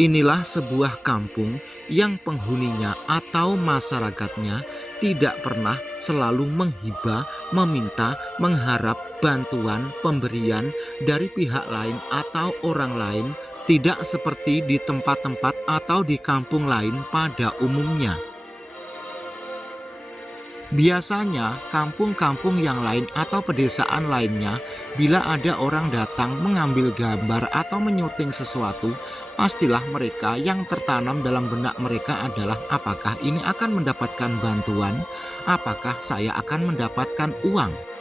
Inilah sebuah kampung yang penghuninya atau masyarakatnya tidak pernah selalu menghibah, meminta, mengharap bantuan pemberian dari pihak lain atau orang lain, tidak seperti di tempat-tempat atau di kampung lain pada umumnya. Biasanya, kampung-kampung yang lain atau pedesaan lainnya, bila ada orang datang mengambil gambar atau menyuting sesuatu, pastilah mereka yang tertanam dalam benak mereka adalah apakah ini akan mendapatkan bantuan, apakah saya akan mendapatkan uang.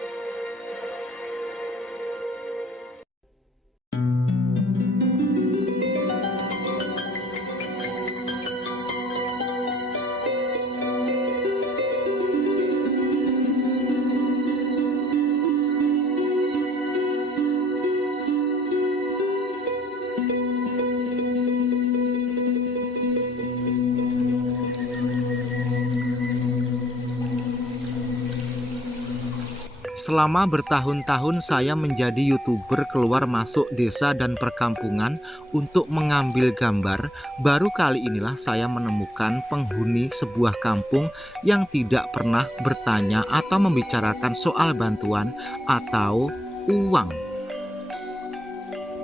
Selama bertahun-tahun saya menjadi YouTuber keluar masuk desa dan perkampungan untuk mengambil gambar. Baru kali inilah saya menemukan penghuni sebuah kampung yang tidak pernah bertanya atau membicarakan soal bantuan atau uang.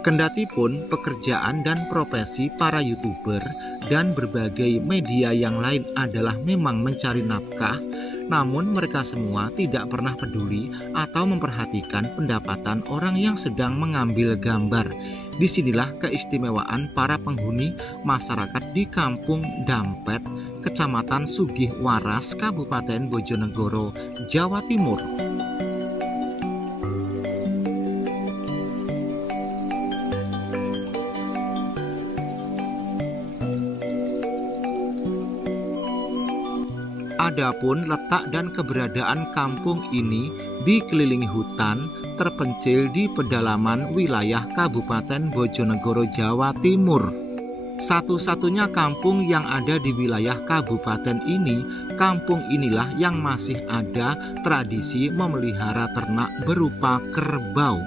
Kendatipun pekerjaan dan profesi para YouTuber dan berbagai media yang lain adalah memang mencari nafkah, namun mereka semua tidak pernah peduli atau memperhatikan pendapatan orang yang sedang mengambil gambar. Disinilah keistimewaan para penghuni masyarakat di Kampung Dampet, Kecamatan Sugih Waras, Kabupaten Bojonegoro, Jawa Timur. Adapun letak dan keberadaan kampung ini dikelilingi hutan terpencil di pedalaman wilayah Kabupaten Bojonegoro, Jawa Timur. Satu-satunya kampung yang ada di wilayah kabupaten ini, kampung inilah yang masih ada tradisi memelihara ternak berupa kerbau.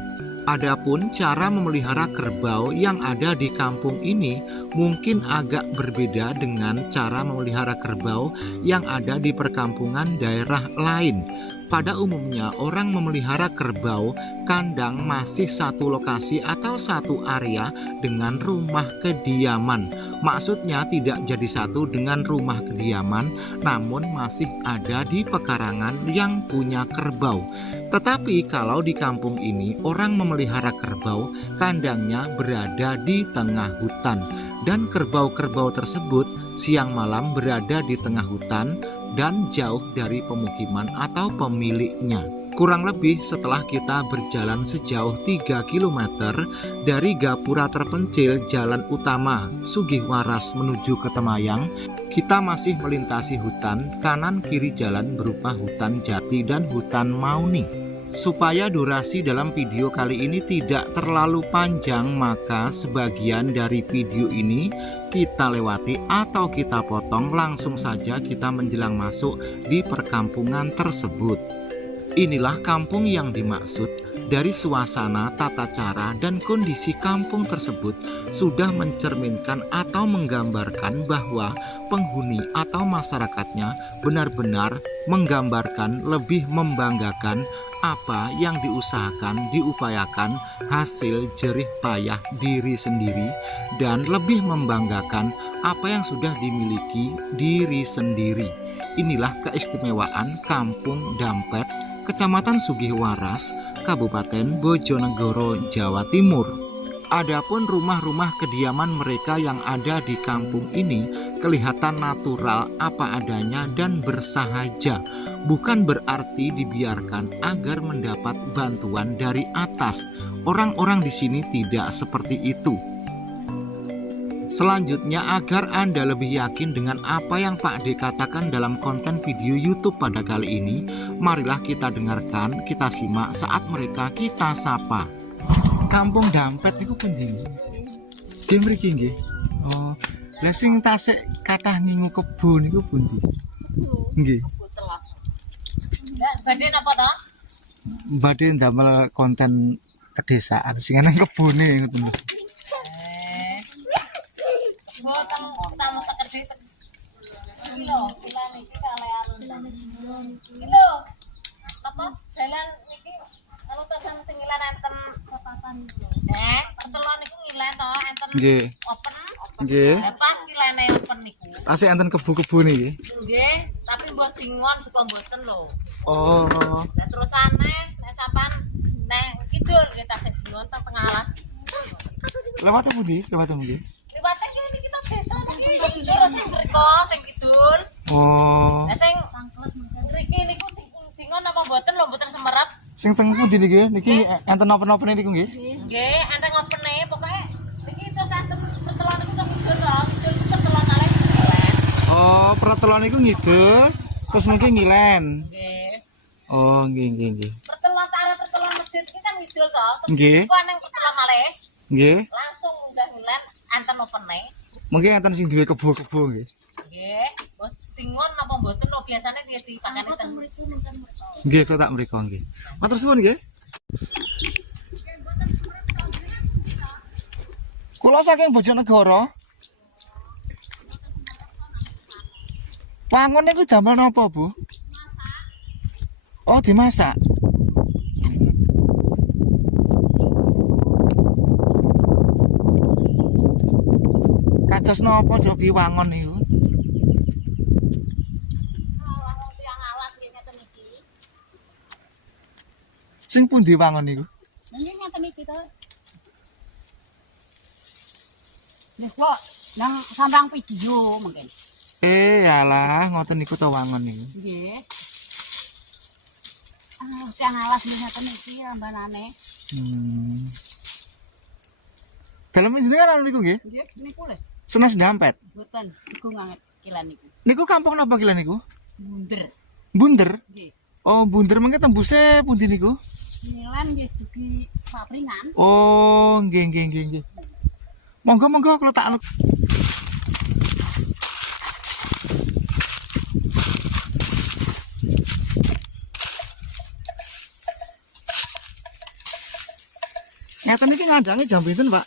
Adapun cara memelihara kerbau yang ada di kampung ini mungkin agak berbeda dengan cara memelihara kerbau yang ada di perkampungan daerah lain. Pada umumnya orang memelihara kerbau kandang masih satu lokasi atau satu area dengan rumah kediaman. Maksudnya tidak jadi satu dengan rumah kediaman, namun masih ada di pekarangan yang punya kerbau. Tetapi kalau di kampung ini orang memelihara kerbau, kandangnya berada di tengah hutan, dan kerbau-kerbau tersebut siang malam berada di tengah hutan dan jauh dari pemukiman atau pemiliknya. Kurang lebih setelah kita berjalan sejauh 3 km dari gapura terpencil jalan utama Sugih Waras menuju ke Temayang, kita masih melintasi hutan. Kanan kiri jalan berupa hutan jati dan hutan mauni. Supaya durasi dalam video kali ini tidak terlalu panjang, maka sebagian dari video ini kita lewati atau kita potong. Langsung saja kita menjelang masuk di perkampungan tersebut. Inilah kampung yang dimaksud. Dari suasana, tata cara, dan kondisi kampung tersebut sudah mencerminkan atau menggambarkan bahwa penghuni atau masyarakatnya benar-benar menggambarkan, lebih membanggakan apa yang diusahakan, diupayakan, hasil jerih payah diri sendiri, dan lebih membanggakan apa yang sudah dimiliki diri sendiri. Inilah keistimewaan Kampung Dampet, Kecamatan Sugih Waras, Kabupaten Bojonegoro, Jawa Timur. Adapun rumah-rumah kediaman mereka yang ada di kampung ini kelihatan natural apa adanya dan bersahaja, bukan berarti dibiarkan agar mendapat bantuan dari atas. Orang-orang di sini tidak seperti itu. Selanjutnya, agar Anda lebih yakin dengan apa yang Pak D katakan dalam konten video YouTube pada kali ini, marilah kita dengarkan, kita simak saat mereka kita sapa. Kampung Dampet itu pundi? Nggih mriki nggih. Oh, lha sing tasik kathah ngingu kebon niku pundi? Nggih. Badhe napa to? Badhe ndamel konten pedesaan sing ana kebone ngoten. Nggih. Open. Nggih. Lah pas kilene open niku. Asih enten kebu-kebu niki. Nggih, tapi mbok dingon suka mboten lho. Oh. Lah terusane nek sampean nek kidul nggih tasih dingon teng tengah alas. Lewat pundi? Lewat pundi? Liwate kene kita desa iki. Terus sing mriko sing kidul. Oh. Lah sing mriki niku dingon apa mboten lho mboten semerap. Sing teng pundi niki? Niki enten open-opene niku nggih. Nggih, enten opene pokoke iki terus enten pertelon niku teng kidul to, kidul pertelon kalih. Oh, pertelon niku ngidul, terus niki ngilen. Nggih. Oh, nggih. Pertelon arah pertelon masjid iki kan ngidul to. Nggih. Kok ning pertelon malih Nggih. langsung munggah ngilen enten opene. Mungkin enten sing duwe kebo-kebo nggih. Nggih. Bos tingon apa mboten lho biasane dia dipakane teng mriku. Nggih, kok tak mriko nggih. Matur suwun nggih. Kula saking Bojonegoro. Wangun niku damel napa, Bu? Oh, dimasak. Kados napa cobi wangun niku? Tiang alas nggih ngeten iki. Sing pundi wangun niku? Nggih ngeten iki to. Nek kok nang sambang video mungkin. Alah, ngoten niku to wangun niku. Nggih. Tiang alas nggih ngeten iki rambanane. Dalem jenengan anu niku nggih? Nggih niku lho. Senes dampet. Mboten iku nganget kilan niku. Niku kampung napa kila niku? Bunder. Bunder. Nggih. Oh, bunder mengke tembuse pundi niku? Kilan nggih dugi papringan. Oh, nggih. Monggo kula tak anu. Ngeten iki ngandange jam pinten, Pak?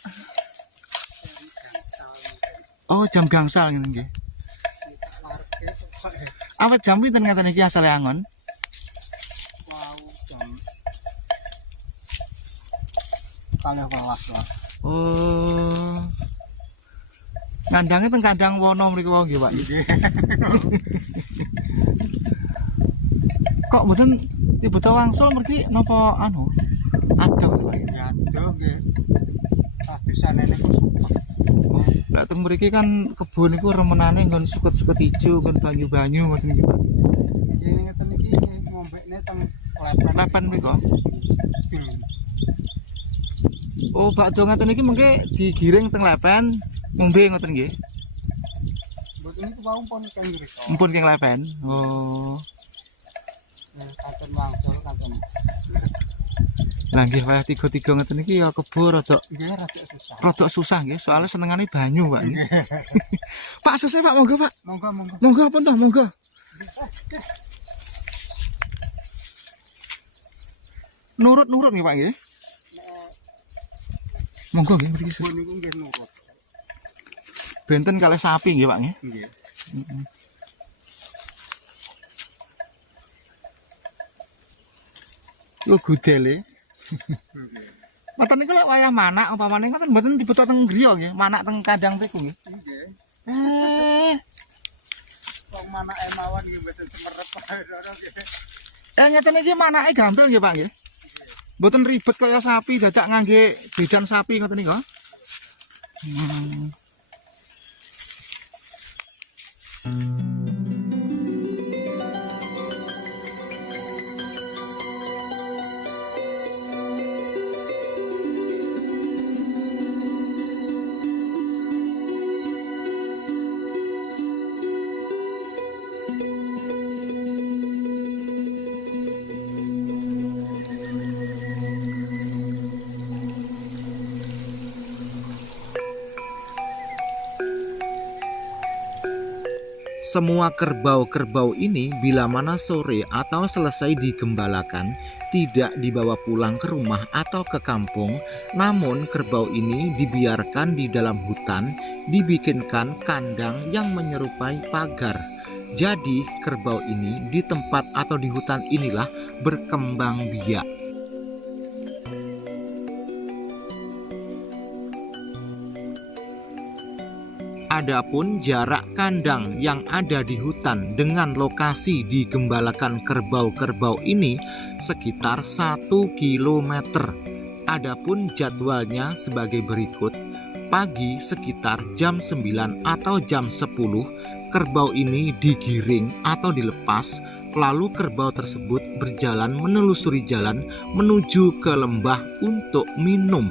Oh, jam gangsal ngene nggih. Awet jam pinten ngeten iki asale angon? Oh. Ngandange teng kandang wono mriku wae nggih, Pak. Kok mboten tiba-tiba wangsul mriki napa anu? Adoh, Pak. Ya, adoh nggih. Habisane niku sumpah. Oh, lek teng mriki kan kebun niku remenane nggon suket-suket ijo, nggon banyu-banyu ngoten iki, Pak. Nggih ngeten iki ngombekne teng Lepen mriku. Oh, bakdo ngeten iki mengke digiring teng lepen, ngombe ngoten nggih. Mboten niku wau pun kang ngriko. Mumpun keng lepen. Oh. Katen wangsul katen. Lah nggih wayah tiga-tiga ngeten iki ya kebo rada Nggih susah nggih, soalnya senengane banyu, Pak. Pak susah, Pak, monggo, Pak. Monggo. Monggo apa toh, monggo. Nurut nggih, Pak nggih. Monggo nggih mriki. Pun niku nggih nurut. Benten kalih sapi nggih, Pak nggih. Nggih. Lho gudele. Mboten niku lek wayah manak umpamane ngoten mboten dibetok teng griya nggih, manak teng kandang tiku nggih. Nggih. Wong manake mawon nggih mboten semerep ora nggih. Ngeten iki manake gampil nggih, Pak nggih. Mboten ribet kaya sapi dadak ngangge bedan sapi ngoten niku. Semua kerbau-kerbau ini bila mana sore atau selesai digembalakan tidak dibawa pulang ke rumah atau ke kampung, namun kerbau ini dibiarkan di dalam hutan, dibikinkan kandang yang menyerupai pagar. Jadi kerbau ini di tempat atau di hutan inilah berkembang biak. Adapun jarak kandang yang ada di hutan dengan lokasi digembalakan kerbau-kerbau ini sekitar 1 kilometer. Adapun jadwalnya sebagai berikut. Pagi sekitar jam 9 atau jam 10, kerbau ini digiring atau dilepas, lalu kerbau tersebut berjalan menelusuri jalan menuju ke lembah untuk minum.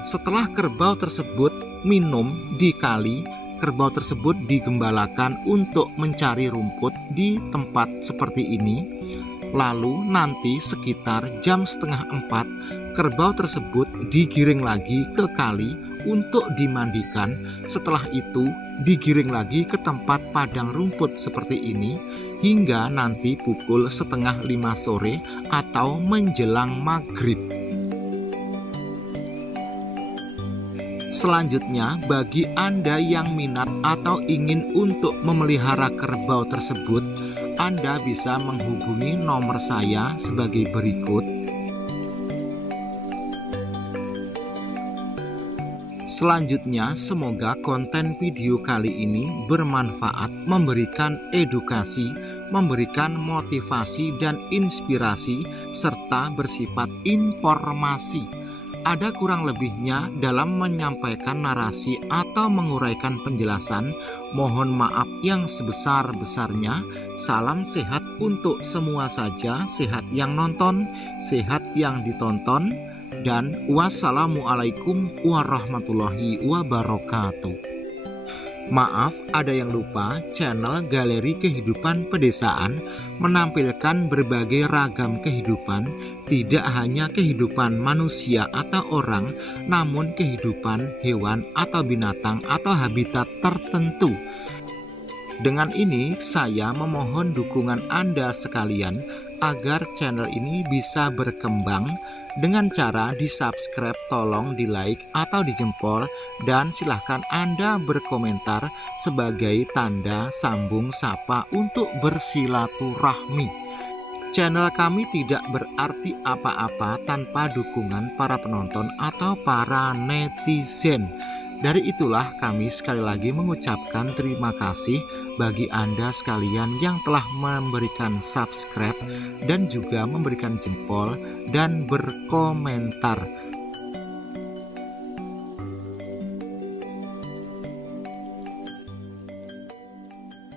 Setelah kerbau tersebut minum di kali, kerbau tersebut digembalakan untuk mencari rumput di tempat seperti ini. Lalu nanti sekitar jam setengah 4, kerbau tersebut digiring lagi ke kali untuk dimandikan. Setelah itu digiring lagi ke tempat padang rumput seperti ini hingga nanti pukul setengah 5 sore atau menjelang maghrib. Selanjutnya, bagi Anda yang minat atau ingin untuk memelihara kerbau tersebut, Anda bisa menghubungi nomor saya sebagai berikut. Selanjutnya, semoga konten video kali ini bermanfaat, memberikan edukasi, memberikan motivasi dan inspirasi, serta bersifat informasi. Ada kurang lebihnya dalam menyampaikan narasi atau menguraikan penjelasan. Mohon maaf yang sebesar-besarnya. Salam sehat untuk semua saja, sehat yang nonton, sehat yang ditonton. Dan wassalamualaikum warahmatullahi wabarakatuh. Maaf, ada yang lupa, channel Galeri Kehidupan Pedesaan menampilkan berbagai ragam kehidupan, tidak hanya kehidupan manusia atau orang, namun kehidupan hewan atau binatang atau habitat tertentu. Dengan ini, saya memohon dukungan Anda sekalian agar channel ini bisa berkembang dengan cara di-subscribe, tolong di-like atau di-jempol, dan silahkan Anda berkomentar sebagai tanda sambung sapa untuk bersilaturahmi. Channel kami tidak berarti apa-apa tanpa dukungan para penonton atau para netizen. Dari itulah kami sekali lagi mengucapkan terima kasih bagi Anda sekalian yang telah memberikan subscribe dan juga memberikan jempol dan berkomentar.